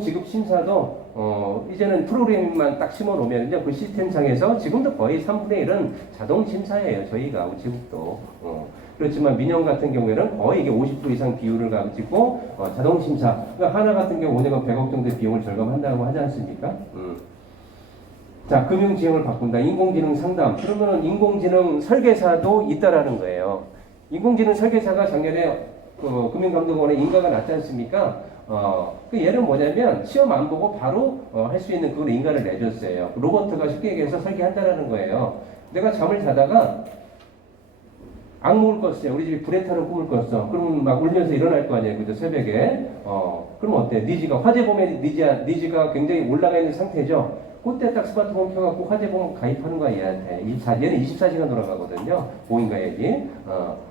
지급 심사도 이제는 프로그램만 딱 심어 놓으면 이제 그 시스템상에서 지금도 거의 3분의 1은 자동 심사예요. 저희가 우체국도. 그렇지만 민영 같은 경우에는 거의 이게 50% 이상 비율을 가지고 자동 심사. 그러니까 하나 같은 경우 5년간 100억 정도의 비용을 절감한다고 하지 않습니까? 자, 금융지형을 바꾼다. 인공지능 상담. 그러면은 인공지능 설계사도 있다라는 거예요. 인공지능 설계사가 작년에 금융감독원에 인가가 났지 않습니까? 그 예는 뭐냐면 시험 안 보고 바로 할 수 있는 그걸 인가를 내줬어요. 로봇가 쉽게 얘기해서 설계한다라는 거예요. 내가 잠을 자다가 악몽을 꿨어요. 우리 집이 불에 타는 꿈을 꿨어. 그러면 막 울면서 일어날 거 아니에요. 그죠? 새벽에. 그럼 어때? 니즈가 화재 보면 니즈가 굉장히 올라가 있는 상태죠. 그때 딱 스마트폰 켜갖고 화재보험 가입하는 거야, 얘한테. 얘는 24시간 돌아가거든요. 보험가액이.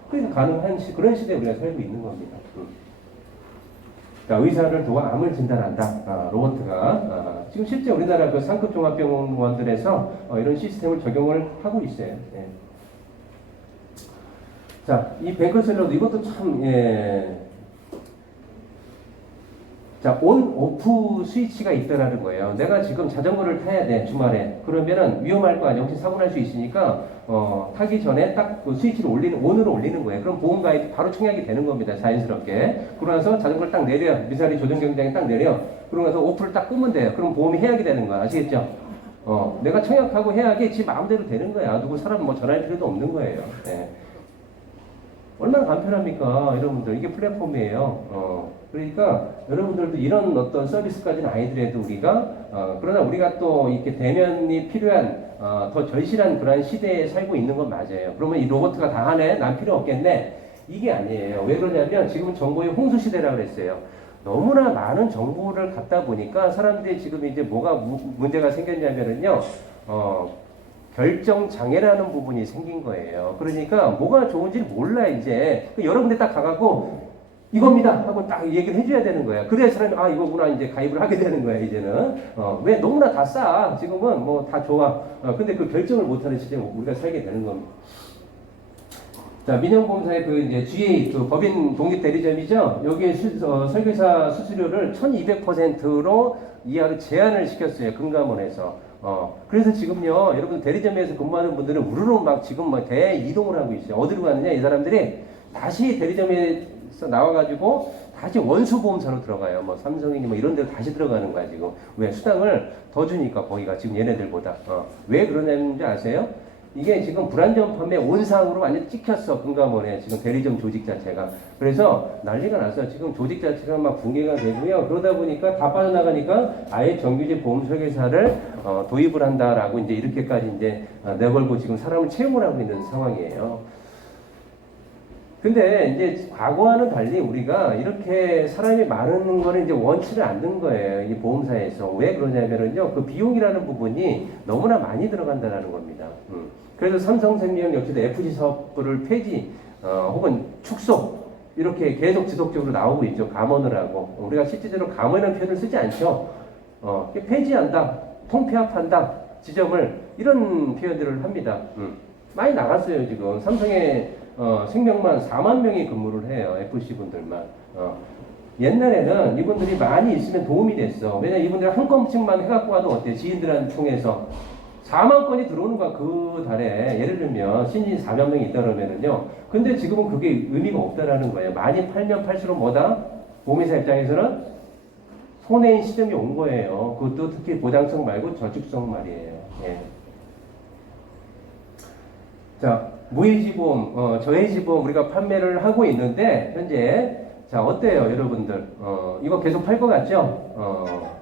그래서 가능한 그런 시대에 우리가 살고 있는 겁니다. 자, 의사를 도와 암을 진단한다. 로봇가. 지금 실제 우리나라 그 상급 종합병원들에서 이런 시스템을 적용을 하고 있어요. 예. 자, 이 뱅커셀러도 이것도 참, 예. 자, 온, 오프 스위치가 있다라는 거예요. 내가 지금 자전거를 타야 돼, 주말에. 그러면은 위험할 거 아니야. 혹시 사고 날 수 있으니까, 타기 전에 딱 그 스위치를 온으로 올리는 거예요. 그럼 보험가입이 바로 청약이 되는 겁니다. 자연스럽게. 그러고 나서 자전거를 딱 내려. 미사리 조정경장에 딱 내려. 그러고 나서 오프를 딱 끄면 돼요. 그럼 보험이 해약이 되는 거야. 아시겠죠? 내가 청약하고 해약이 지 마음대로 되는 거야. 누구 사람 뭐 전화할 필요도 없는 거예요. 네. 얼마나 간편합니까? 여러분들. 이게 플랫폼이에요. 그러니까 여러분들도 이런 어떤 서비스까지는 아니더라도 우리가 그러나 우리가 또 이렇게 대면이 필요한 더 절실한 그런 시대에 살고 있는 건 맞아요. 그러면 이 로봇가 다 하네? 난 필요 없겠네? 이게 아니에요. 왜 그러냐면 지금 정보의 홍수 시대라고 그랬어요. 너무나 많은 정보를 갖다 보니까 사람들이 지금 이제 뭐가 문제가 생겼냐면은요. 결정 장애라는 부분이 생긴 거예요. 그러니까 뭐가 좋은지 몰라 이제. 여러 군데 딱 가갖고 이겁니다 하고 딱 얘기를 해줘야 되는 거야. 그래야 사람이 이거구나 이제 가입을 하게 되는 거야 이제는. 왜 너무나 다 싸. 지금은 뭐 다 좋아. 근데 그 결정을 못하는 시대에 우리가 살게 되는 겁니다. 자, 민영보험사의 그 이제 GA 그 법인 독립 대리점이죠. 여기에 설계사 수수료를 1,200%로 이하로 제한을 시켰어요. 금감원에서. 그래서 지금요, 여러분 대리점에서 근무하는 분들은 우르르 막 지금 막 대이동을 하고 있어요. 어디로 가느냐, 이 사람들이 다시 대리점에서 나와가지고 다시 원수보험사로 들어가요. 뭐 삼성이니 뭐 이런 데로 다시 들어가는 거야, 지금. 왜? 수당을 더 주니까, 거기가 지금 얘네들보다. 왜 그러냐는지 아세요? 이게 지금 불안전 판매 온상으로 완전 찍혔어. 금감원에 지금 대리점 조직 자체가. 그래서 난리가 났어요. 지금 조직 자체가 막 붕괴가 되고요. 그러다 보니까 다 빠져나가니까 아예 정규직 보험 설계사를 도입을 한다라고 이제 이렇게까지 이제 내걸고 지금 사람을 채용을 하고 있는 상황이에요. 근데 이제 과거와는 달리 우리가 이렇게 사람이 많은 거는 이제 원치를 않는 거예요. 이 보험사에서. 왜 그러냐면은요, 그 비용이라는 부분이 너무나 많이 들어간다는 겁니다. 그래서 삼성생명 역시도 FG 사업부를 폐지, 혹은 축소, 이렇게 계속 지속적으로 나오고 있죠. 감원을 하고. 우리가 실제적으로 감원이라는 표현을 쓰지 않죠. 폐지한다, 통폐합한다, 지점을, 이런 표현들을 합니다. 많이 나갔어요, 지금. 삼성의 생명만 4만 명이 근무를 해요. FC분들만. 옛날에는 이분들이 많이 있으면 도움이 됐어. 왜냐면 이분들이 한 건씩만 해갖고 와도 어때? 지인들한테 통해서 4만 건이 들어오는 거야, 그 달에. 예를 들면 신진 4만 명이 있다 그러면은요. 근데 지금은 그게 의미가 없다라는 거예요. 많이 팔면 팔수록 뭐다? 보험회사 입장에서는 손해인 시점이 온 거예요. 그것도 특히 보장성 말고 저축성 말이에요. 예. 자, 무해지보험, 저해지보험 우리가 판매를 하고 있는데 현재 자, 어때요, 여러분들? 이거 계속 팔 것 같죠?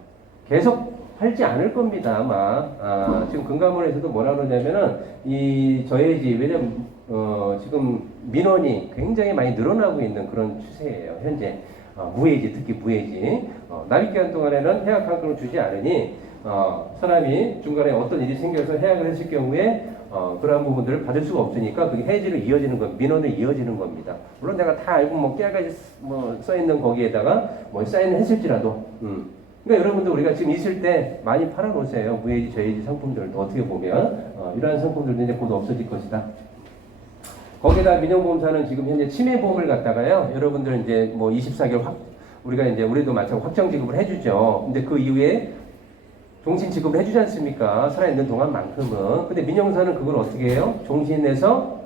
계속 팔지 않을 겁니다, 아마. 지금 금감원에서도 뭐라 그러냐면은 이 저해지, 왜냐면 지금 민원이 굉장히 많이 늘어나고 있는 그런 추세예요, 현재. 무해지, 특히 무해지. 납입기간 동안에는 해약환급을 주지 않으니 사람이 중간에 어떤 일이 생겨서 해약을 했을 경우에 그러한 부분들을 받을 수가 없으니까 그게 해지로 이어지는 것, 민원으로 이어지는 겁니다. 물론 내가 다 알고 뭐 깨알까지 뭐 써있는 거기에다가 뭐 사인을 했을지라도. 그러니까 여러분들 우리가 지금 있을 때 많이 팔아놓으세요. 무해지, 저해지 상품들도 어떻게 보면 이러한 상품들도 이제 곧 없어질 것이다. 거기다 민영보험사는 지금 현재 치매보험을 갖다가요. 여러분들 이제 뭐 24개월 우리가 이제 우리도 마찬가지로 확정 지급을 해주죠. 근데 그 이후에 종신 지급을 해주지 않습니까? 살아있는 동안만큼은. 근데 민영사는 그걸 어떻게 해요? 종신에서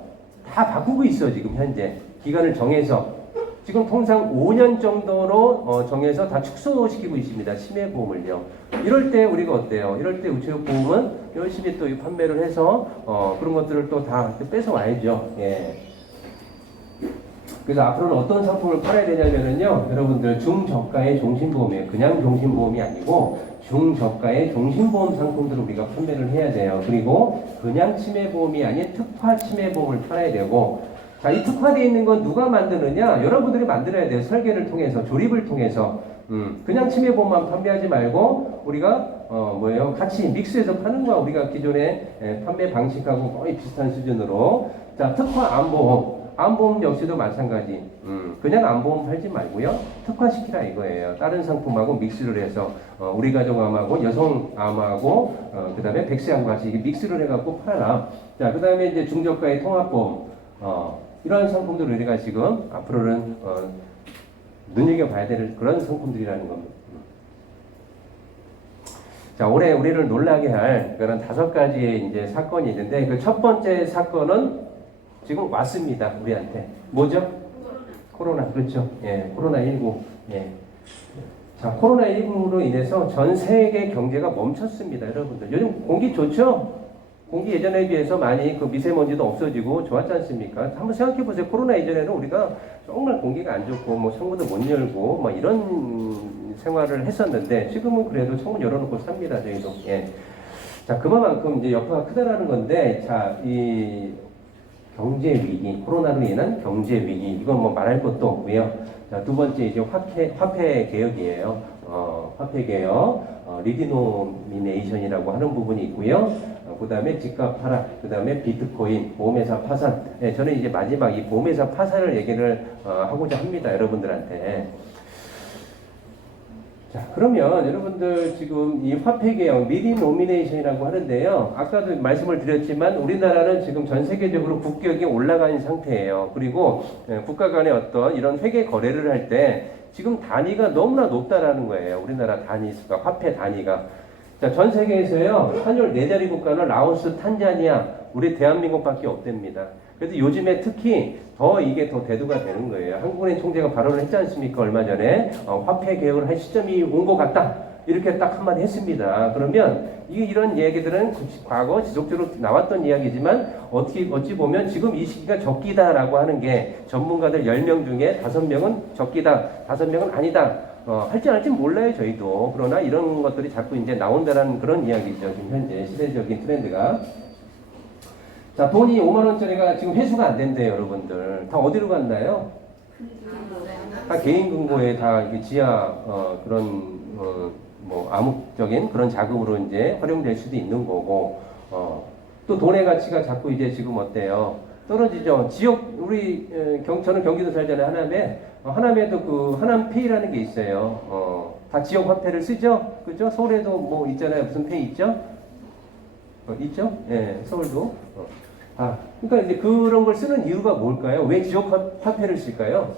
다 바꾸고 있어 지금 현재 기간을 정해서. 지금 통상 5년 정도로 정해서 다 축소시키고 있습니다. 치매보험을요. 이럴 때 우리가 어때요? 이럴 때 우체국보험은 열심히 또 판매를 해서 그런 것들을 또 다 뺏어와야죠. 예. 그래서 앞으로는 어떤 상품을 팔아야 되냐면요. 여러분들 중저가의 종신보험이에요. 그냥 종신보험이 아니고 중저가의 종신보험 상품들을 우리가 판매를 해야 돼요. 그리고 그냥 치매보험이 아닌 특화 치매보험을 팔아야 되고, 자, 이 특화되어 있는 건 누가 만드느냐? 여러분들이 만들어야 돼요. 설계를 통해서, 조립을 통해서. 그냥 치매보험만 판매하지 말고 우리가 같이 믹스해서 파는 거야. 우리가 기존의 판매 방식하고 거의 비슷한 수준으로. 자, 특화 암보험. 암보험 역시도 마찬가지. 그냥 암보험 팔지 말고요. 특화시키라 이거예요. 다른 상품하고 믹스를 해서 우리 가족암하고 여성암하고 그 다음에 백세암 같이 믹스를 해갖고 팔아라. 자, 그 다음에 이제 중저가의 통합보험. 이런 상품들을 우리가 지금 앞으로는 눈여겨봐야 될 그런 상품들이라는 겁니다. 자, 올해 우리를 놀라게 할 그런 5가지의 이제 사건이 있는데, 그 첫 번째 사건은 지금 왔습니다. 우리한테. 뭐죠? 코로나. 그렇죠. 예, 코로나19. 예. 자, 코로나19로 인해서 전 세계 경제가 멈췄습니다. 여러분들. 요즘 공기 좋죠? 공기 예전에 비해서 많이 그 미세먼지도 없어지고 좋았지 않습니까? 한번 생각해 보세요. 코로나 이전에는 우리가 정말 공기가 안 좋고 뭐 창문도 못 열고 뭐 이런 생활을 했었는데, 지금은 그래도 창문 열어놓고 삽니다. 저희도. 예. 자, 그만큼 이제 여파가 크다라는 건데, 자, 이 경제 위기, 코로나로 인한 경제 위기, 이건 뭐 말할 것도 없고요. 자, 두 번째 이제 화폐 개혁이에요. 화폐 개혁, 리디노미네이션이라고 하는 부분이 있고요. 그 다음에 집값 하락, 그 다음에 비트코인, 보험회사 파산. 네, 저는 이제 마지막 이 보험회사 파산을 얘기를 하고자 합니다. 여러분들한테. 자, 그러면 여러분들 지금 이 화폐 개혁, 리디노미네이션이라고 하는데요. 아까도 말씀을 드렸지만 우리나라는 지금 전 세계적으로 국격이 올라간 상태예요. 그리고 국가 간의 어떤 이런 회계 거래를 할 때 지금 단위가 너무나 높다라는 거예요. 우리나라 단위 수가, 화폐 단위가. 자, 전 세계에서요, 환율 4자리 국가는 라오스, 탄자니아, 우리 대한민국밖에 없답니다. 그래서 요즘에 특히 이게 더 대두가 되는 거예요. 한국은행 총재가 발언을 했지 않습니까? 얼마 전에 화폐 개혁을 할 시점이 온 것 같다. 이렇게 딱 한마디 했습니다. 그러면 이런 얘기들은 과거 지속적으로 나왔던 이야기지만 어찌 보면 지금 이 시기가 적기다라고 하는 게 전문가들 10명 중에 5명은 적기다, 5명은 아니다. 할지 안 할지 몰라요, 저희도. 그러나 이런 것들이 자꾸 이제 나온다는 그런 이야기죠. 지금 현재 시대적인 트렌드가. 자, 돈이 5만원짜리가 지금 회수가 안 된대요, 여러분들. 다 어디로 갔나요? 다 개인 금고에 다 지하, 그런, 뭐, 암묵적인 그런 자금으로 이제 활용될 수도 있는 거고, 또 돈의 가치가 자꾸 이제 지금 어때요? 떨어지죠. 저는 경기도 살잖아요, 하남에. 하남에도 그 하남페이라는 게 있어요. 다 지역 화폐를 쓰죠? 그죠? 서울에도 뭐 있잖아요. 무슨 페이 있죠? 있죠? 예, 서울도. 그러니까 이제 그런 걸 쓰는 이유가 뭘까요? 왜 지역 화폐를 쓸까요?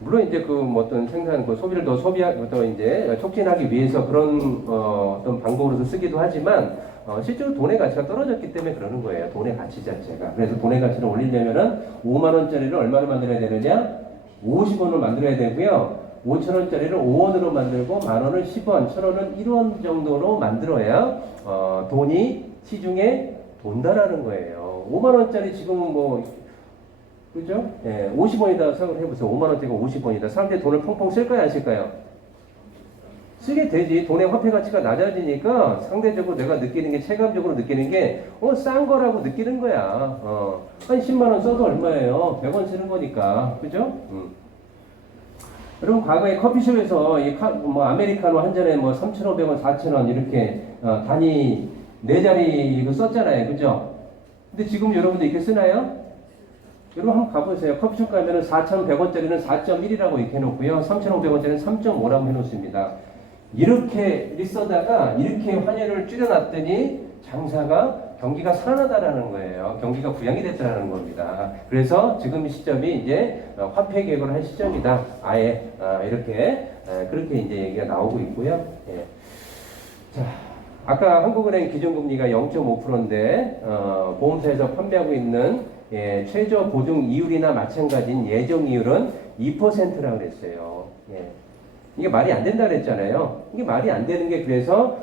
물론 이제 어떤 생산, 소비를 더 이제 촉진하기 위해서 그런 어떤 방법으로서 쓰기도 하지만, 실제로 돈의 가치가 떨어졌기 때문에 그러는 거예요. 돈의 가치 자체가. 그래서 돈의 가치를 올리려면은 5만원짜리를 얼마로 만들어야 되느냐? 50원을 만들어야 되고요. 5천원짜리를 5원으로 만들고, 만원을 10원, 1,000원은 1원 정도로 만들어야 돈이 시중에 돈다라는 거예요. 5만원짜리 지금은 뭐, 그죠? 예, 50원이다 생각을 해보세요. 5만원짜리가 50원이다. 사람들이 돈을 펑펑 쓸까요, 안 쓸까요? 쓰게 되지. 돈의 화폐 가치가 낮아지니까 상대적으로 내가 느끼는 게, 체감적으로 느끼는 게, 싼 거라고 느끼는 거야. 한 10만원 써도 얼마예요? 100원 쓰는 거니까. 그죠? 여러분, 과거에 커피숍에서 뭐 아메리카노 한 잔에 뭐 3,500원, 4,000원 이렇게 단위 4자리 이거 썼잖아요. 그죠? 근데 지금 여러분들 이렇게 쓰나요? 여러분 한번 가보세요. 커피숍 가면은 4,100원짜리는 4.1이라고 이렇게 해놓고요. 3,500원짜리는 3.5라고 해놓습니다. 이렇게 써다가 이렇게 환율을 줄여놨더니 장사가 경기가 살아나다라는 거예요. 경기가 부양이 됐다라는 겁니다. 그래서 지금 시점이 이제 화폐 개혁을 할 시점이다. 아예 이렇게 그렇게 이제 얘기가 나오고 있고요. 예. 자, 아까 한국은행 기준금리가 0.5%인데 보험사에서 판매하고 있는 최저 보증 이율이나 마찬가지인 예정 이율은 2%라고 그랬어요. 예. 이게 말이 안 된다 그랬잖아요. 이게 말이 안 되는 게 그래서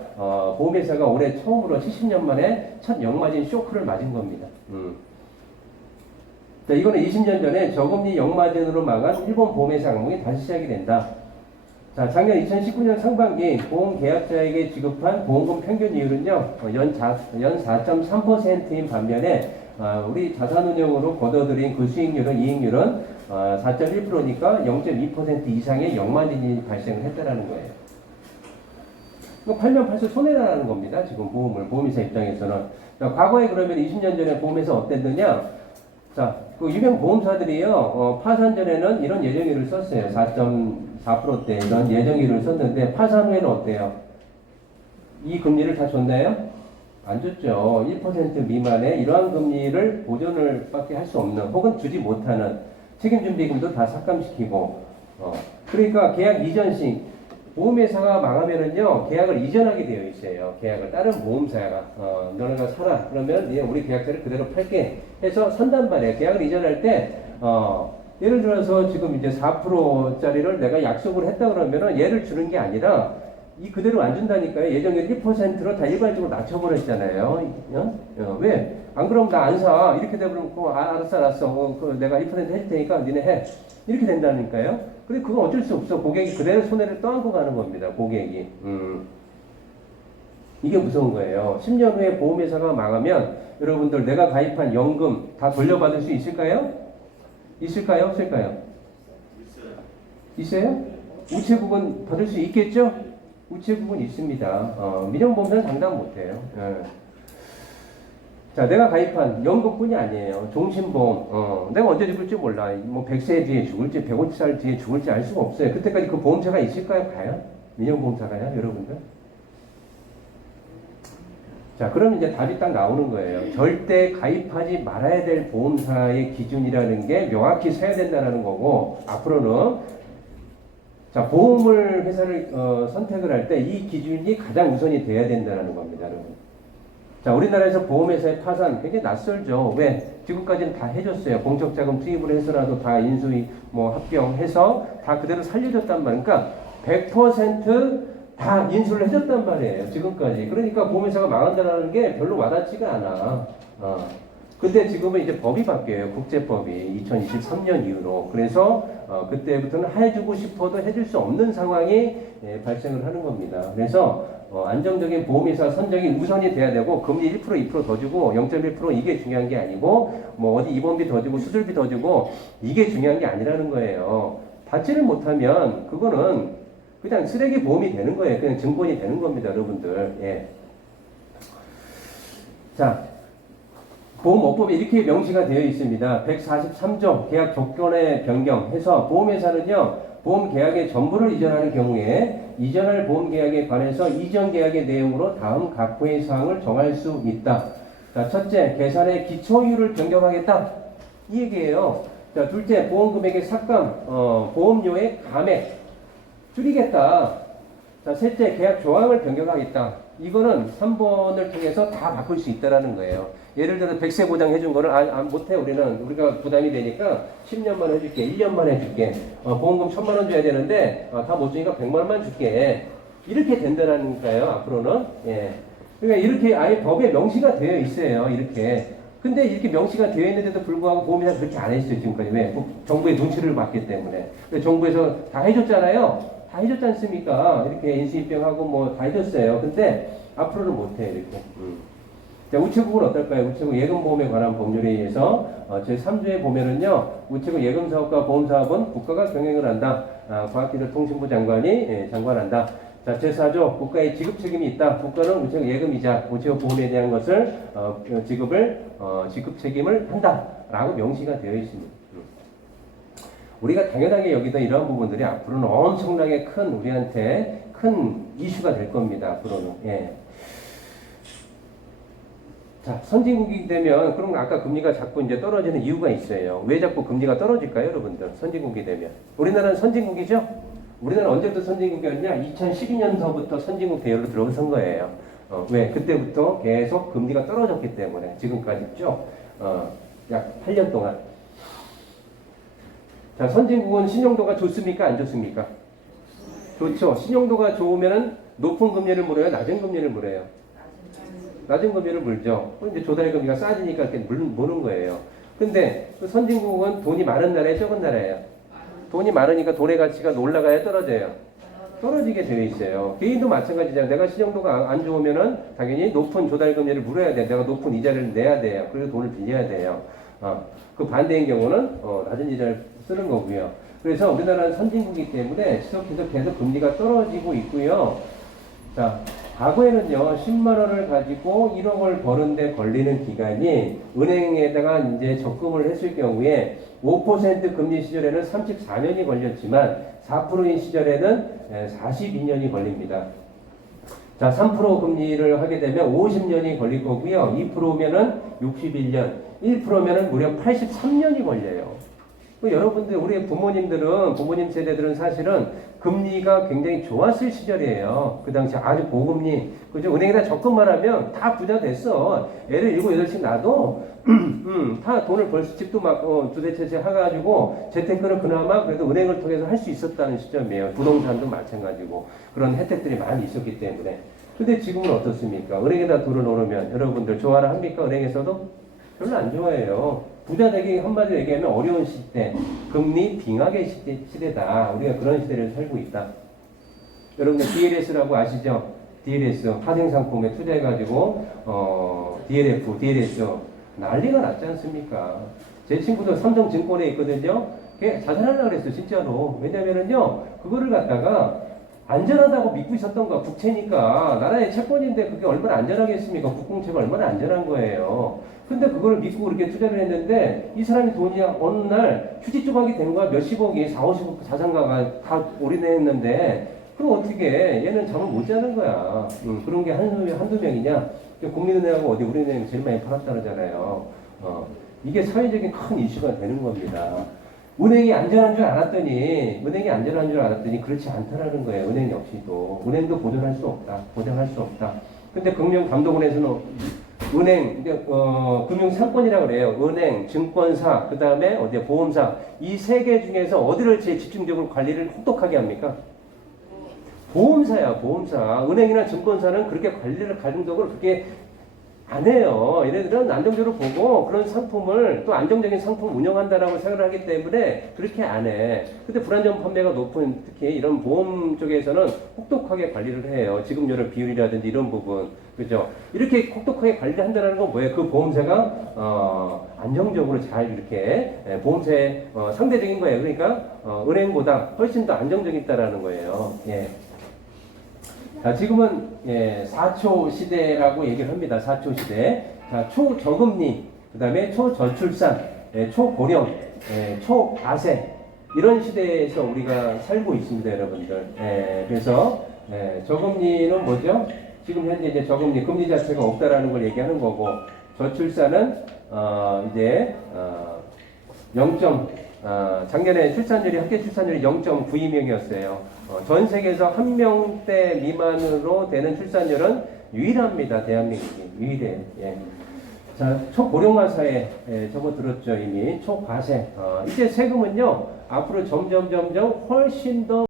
보험회사가 올해 처음으로 70년 만에 첫 역마진 쇼크를 맞은 겁니다. 자, 이거는 20년 전에 저금리 역마진으로 막은 일본 보험회사 악몽이 다시 시작이 된다. 자, 작년 2019년 상반기 보험 계약자에게 지급한 보험금 평균 이율은요, 연 4.3%인 반면에 우리 자산운용으로 걷어들인 그 수익률은 이익률은 4.1%니까 0.2% 이상의 역마진이 발생을 했다라는 거예요. 팔면 팔수록 손해라는 겁니다. 지금 보험회사 입장에서는. 자, 과거에 그러면 20년 전에 보험회사 어땠느냐? 자, 그 유명 보험사들이요, 파산 전에는 이런 예정률을 썼어요. 4.4%대 이런 예정률을 썼는데 파산 후에는 어때요? 이 금리를 다 줬나요? 안 줬죠. 1% 미만의 이러한 금리를 보존을 밖에 할 수 없는 혹은 주지 못하는 책임준비금도 다 삭감시키고 그러니까 계약 이전 시 보험회사가 망하면은요 계약을 이전하게 되어 있어요. 계약을 다른 보험사가 너네가 사라 그러면 우리 계약서를 그대로 팔게 해서 산단 말이에요. 계약을 이전할 때 예를 들어서 지금 이제 4%짜리를 내가 약속을 했다 그러면은 얘를 주는 게 아니라 이 그대로 안 준다니까요. 예정률 1%로 다 일괄적으로 낮춰버렸잖아요. 왜? 안 그러면 나 안 사. 이렇게 되면 알았어. 내가 1% 해줄 테니까 니네 해. 이렇게 된다니까요. 근데 그건 어쩔 수 없어. 고객이 그대로 손해를 떠안고 가는 겁니다. 고객이. 이게 무서운 거예요. 10년 후에 보험회사가 망하면 여러분들 내가 가입한 연금 다 돌려받을 수 있을까요? 있을까요? 없을까요? 있어요? 우체국은 받을 수 있겠죠? 우체국은 있습니다. 민영보험사는 장담 못해요. 자, 내가 가입한 연금뿐이 아니에요. 종신보험. 내가 언제 죽을지 몰라. 뭐 100세 뒤에 죽을지 150살 뒤에 죽을지 알 수가 없어요. 그때까지 그 보험사가 있을까요? 과연? 민영보험사가요? 여러분들? 자, 그럼 이제 답이 딱 나오는 거예요. 절대 가입하지 말아야 될 보험사의 기준이라는 게 명확히 서야 된다는 거고 앞으로는 자, 보험을 회사를 선택을 할 때 이 기준이 가장 우선이 돼야 된다는 겁니다, 여러분. 자, 우리나라에서 보험회사의 파산 굉장히 낯설죠. 왜? 지금까지는 다 해줬어요. 공적자금 투입을 해서라도 다 인수위 합병해서 다 그대로 살려줬단 말이에요. 그러니까 100%다 인수를 해줬단 말이에요. 지금까지. 그러니까 보험회사가 망한다는 게 별로 와닿지가 않아. 근데 지금은 이제 법이 바뀌어요. 국제법이 2023년 이후로. 그래서 그때부터는 해주고 싶어도 해줄 수 없는 상황이 발생을 하는 겁니다. 그래서 안정적인 보험회사 선정이 우선이 돼야 되고 금리 1% 2% 더 주고 0.1% 이게 중요한 게 아니고 뭐 어디 입원비 더 주고 수술비 더 주고 이게 중요한 게 아니라는 거예요. 받지를 못하면 그거는 그냥 쓰레기 보험이 되는 거예요. 그냥 증권이 되는 겁니다, 여러분들. 예. 자. 보험업법에 이렇게 명시가 되어 있습니다. 143조 계약 조건의 변경해서 보험회사는요 보험 계약의 전부를 이전하는 경우에 이전할 보험 계약에 관해서 이전 계약의 내용으로 다음 각호의 사항을 정할 수 있다. 자, 첫째, 계산의 기초율을 변경하겠다. 이 얘기예요. 자, 둘째, 보험금액의 삭감, 보험료의 감액 줄이겠다. 자, 셋째, 계약 조항을 변경하겠다. 이거는 3번을 통해서 다 바꿀 수 있다라는 거예요. 예를 들어 100세 보장 해준 거를 못해 우리가 부담이 되니까 10년만 해줄게 1년만 해줄게 보험금 1000만 원 줘야 되는데 다 못 주니까 100만 원만 줄게 이렇게 된다라니까요. 앞으로는 예. 그러니까 이렇게 아예 법에 명시가 되어 있어요. 이렇게 근데 이렇게 명시가 되어 있는데도 불구하고 보험회사 그렇게 안 했어요. 지금까지. 왜? 정부의 눈치를 봤기 때문에. 정부에서 다 해줬잖아요. 다 해줬지 않습니까? 이렇게 인수입병하고 뭐 다 해줬어요. 근데 앞으로는 못해 이렇게. 자, 우체국은 어떨까요? 우체국 예금보험에 관한 법률에 의해서 제3조에 보면은요, 우체국 예금사업과 보험사업은 국가가 경영을 한다. 과학기술통신부 장관이 장관한다. 자, 제4조 국가의 지급 책임이 있다. 국가는 우체국 예금이자 우체국 보험에 대한 것을 지급 책임을 한다라고 명시가 되어 있습니다. 우리가 당연하게 여기던 이러한 부분들이 앞으로는 엄청나게 큰 우리한테 큰 이슈가 될 겁니다. 앞으로는. 예. 자, 선진국이 되면, 그럼 아까 금리가 자꾸 이제 떨어지는 이유가 있어요. 왜 자꾸 금리가 떨어질까요, 여러분들? 선진국이 되면. 우리나라는 선진국이죠? 우리나라는 언제부터 선진국이었냐? 2012년서부터 선진국 대열로 들어선 거예요. 왜? 그때부터 계속 금리가 떨어졌기 때문에. 지금까지 쭉, 약 8년 동안. 자, 선진국은 신용도가 좋습니까? 안 좋습니까? 좋죠. 신용도가 좋으면은 높은 금리를 물어요? 낮은 금리를 물어요? 낮은 금리를 물죠. 이제 조달 금리가 싸지니까 이렇게 무는 거예요. 근데 그 선진국은 돈이 많은 나라에 적은 나라예요. 돈이 많으니까 돈의 가치가 올라가야 떨어져요. 떨어지게 되어 있어요. 개인도 마찬가지잖아요. 내가 신용도가 안 좋으면은 당연히 높은 조달 금리를 물어야 돼. 내가 높은 이자를 내야 돼요. 그리고 돈을 빌려야 돼요. 그 반대인 경우는 낮은 이자를 쓰는 거고요. 그래서 우리나라는 선진국이기 때문에 지속해서 계속 금리가 떨어지고 있고요. 자, 과거에는요, 10만 원을 가지고 1억을 버는데 걸리는 기간이 은행에다가 이제 적금을 했을 경우에 5% 금리 시절에는 34년이 걸렸지만 4%인 시절에는 42년이 걸립니다. 자, 3% 금리를 하게 되면 50년이 걸릴 거고요. 2%면은 61년, 1%면은 무려 83년이 걸려요. 여러분들, 우리 부모님 세대들은 사실은 금리가 굉장히 좋았을 시절이에요. 그 당시 아주 고금리. 그죠? 은행에다 적금만 하면 다 부자 됐어. 애를 7, 8씩 낳아도, 다 돈을 벌 수, 집도 막, 두세 채 해가지고, 재테크를 그나마 그래도 은행을 통해서 할 수 있었다는 시점이에요. 부동산도 마찬가지고. 그런 혜택들이 많이 있었기 때문에. 근데 지금은 어떻습니까? 은행에다 돈을 넣으면 여러분들 좋아라 합니까? 은행에서도? 별로 안 좋아해요. 부자 되기 한마디로 얘기하면 어려운 시대, 금리 빙하의 시대다. 우리가 그런 시대를 살고 있다. 여러분들 DLS라고 아시죠? DLS 파생상품에 투자해가지고 DLF, DLS 난리가 났지 않습니까? 제 친구도 삼성증권에 있거든요. 걔 자살하려고 그랬어 진짜로. 왜냐면은요 그거를 갖다가 안전하다고 믿고 있었던 거야. 국채니까 나라의 채권인데 그게 얼마나 안전하겠습니까? 국공채가 얼마나 안전한 거예요. 근데 그걸 믿고 그렇게 투자를 했는데 이 사람이 돈이 어느 날 휴지 조각이 된 거야. 몇십억이 4, 50억 자산가가 다 올인했는데 그럼 어떻게 얘는 잠을 못 자는 거야. 그런 게 한두 명이냐? 국민은행하고 어디 우리은행 제일 많이 팔았다 그러잖아요. 이게 사회적인 큰 이슈가 되는 겁니다. 은행이 안전한 줄 알았더니 그렇지 않다라는 거예요. 은행 역시도. 은행도 보존할 수 없다. 보장할 수 없다. 근데 금융감독원에서는 은행, 금융상권이라고 그래요. 은행, 증권사, 그 다음에 어디 보험사. 이 세 개 중에서 어디를 제일 집중적으로 관리를 혹독하게 합니까? 보험사야, 보험사. 은행이나 증권사는 그렇게 관리를 감독을 그렇게 안 해요. 얘네들은 안정적으로 보고 그런 상품을 또 안정적인 상품 운영한다라고 생각을 하기 때문에 그렇게 안 해. 근데 불안전 판매가 높은 특히 이런 보험 쪽에서는 혹독하게 관리를 해요. 지급료의 비율이라든지 이런 부분. 그죠? 이렇게 혹독하게 관리를 한다는 건 뭐예요? 그 보험사가 안정적으로 잘 이렇게 보험사의 상대적인 거예요. 그러니까 은행보다 훨씬 더 안정적이다라는 거예요. 예. 자, 지금은 4초 시대라고 얘기를 합니다. 4초 시대. 자, 초저금리, 그 다음에 초저출산, 초고령, 초과세 이런 시대에서 우리가 살고 있습니다, 여러분들. 그래서 저금리는 뭐죠? 지금 현재 이제 저금리, 금리 자체가 없다라는 걸 얘기하는 거고, 저출산은 이제 0. 작년에 학교 출산율이 0.92명이었어요. 전 세계에서 1명대 미만으로 되는 출산율은 유일합니다. 대한민국이 유일해. 예. 자, 초고령화 사회 접어들었죠 이미. 초과세. 이제 세금은요 앞으로 점점 훨씬 더